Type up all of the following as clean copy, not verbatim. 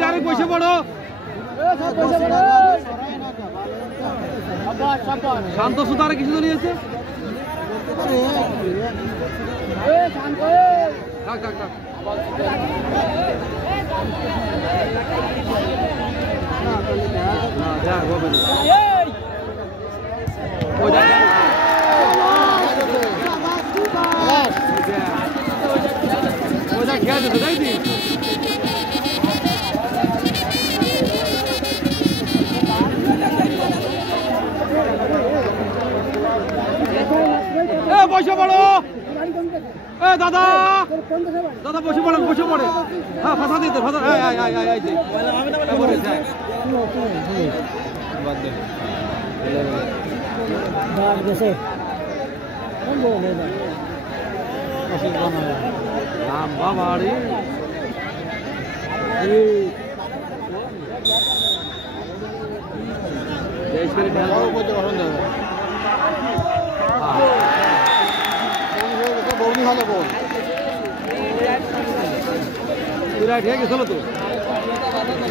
direct বসে পড়ো শান্ত সুতারে কিছু নিয়েছে থাক থাক থাক খেয়ে যেতে তাই দি বসে পড়ো দাদা দাদা বসে পড়েন বসে পড়ে হ্যাঁ ফাঁসা দিতে ফাঁসা বাড়ি গেছিল তো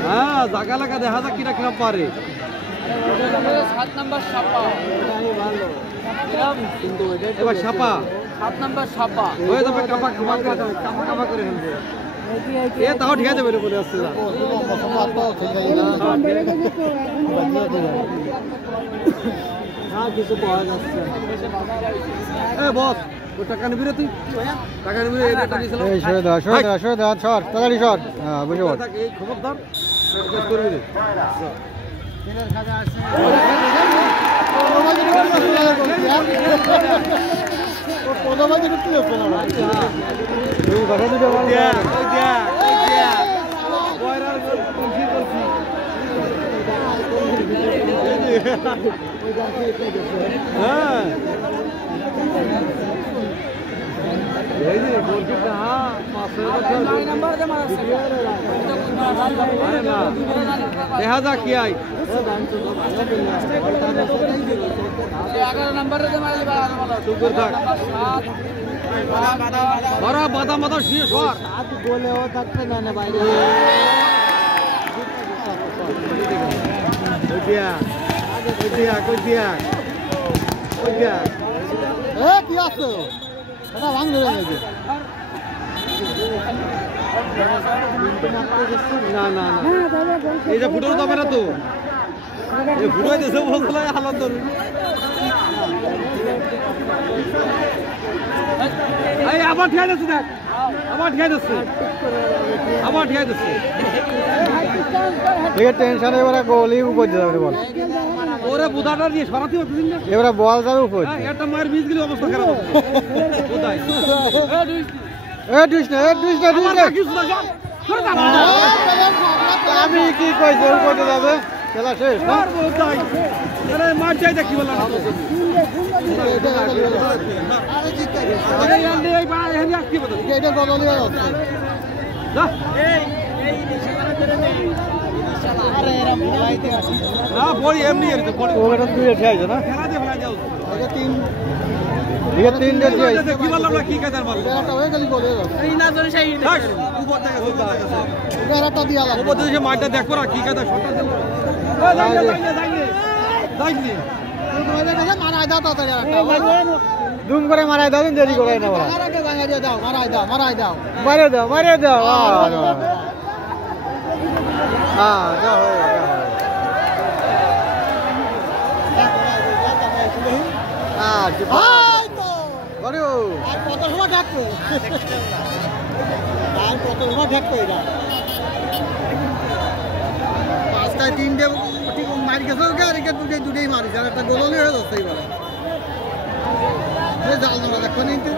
হ্যাঁ জায়গা লাগা দেখা যাক কিনা কিরম পারে 7 নাম্বার সাপা এবার সাপা 7 নাম্বার সাপা হয়ে যাবে কাপা কাপা করে ফেলবে এ তাও ঠিক আছে বলে বলে আসছে কিছু পাওয়া যাচ্ছে বস টাকা নিবি রে তুই টাকা নিবি খবরদার করবি রে হ্যাঁ দেখা যাক কি আই 11 নাম্বারে বড় বাদাম বাদাম শুয়ে সর গোলেও থাকতে না বাইরে কি আছে ভাঙবে না না না এই যে ফুটো যাবে না তো ফুটো দেশে বলছিল হালত আবার ঠিয়া যাচ্ছে দেখ আবার ঠিয়া যাচ্ছে আবার ঠিয়া যাচ্ছে টেনশন এবারে গোলই উপর যাবে বল ওরে বুদাটা দিয়ে সরাতে হচ্ছে না এবারে বল যাবে উপর একটা মার মিস গেলে অবস্থা খারাপ হবে বুদাই আমি কি কইছি উপরে যাবে খেলা শেষ মার যাই দেখি বললাম বড়ি এমনি না মাঠটা দেখো না কি কাদা দুম করে মারাই দাও দেরি করে না মারাই দাও মারাই দাও মারে দাও মারে দাও হ্যাঁ যাও কত সময় থাকতো কত সময় থাকতো এটা পাঁচটায় তিনটে মারি গেছে দুটোই মারিস আর একটা গোলই হয়ে যাচ্ছে এবারে জাল নোড়া দেখো নিতে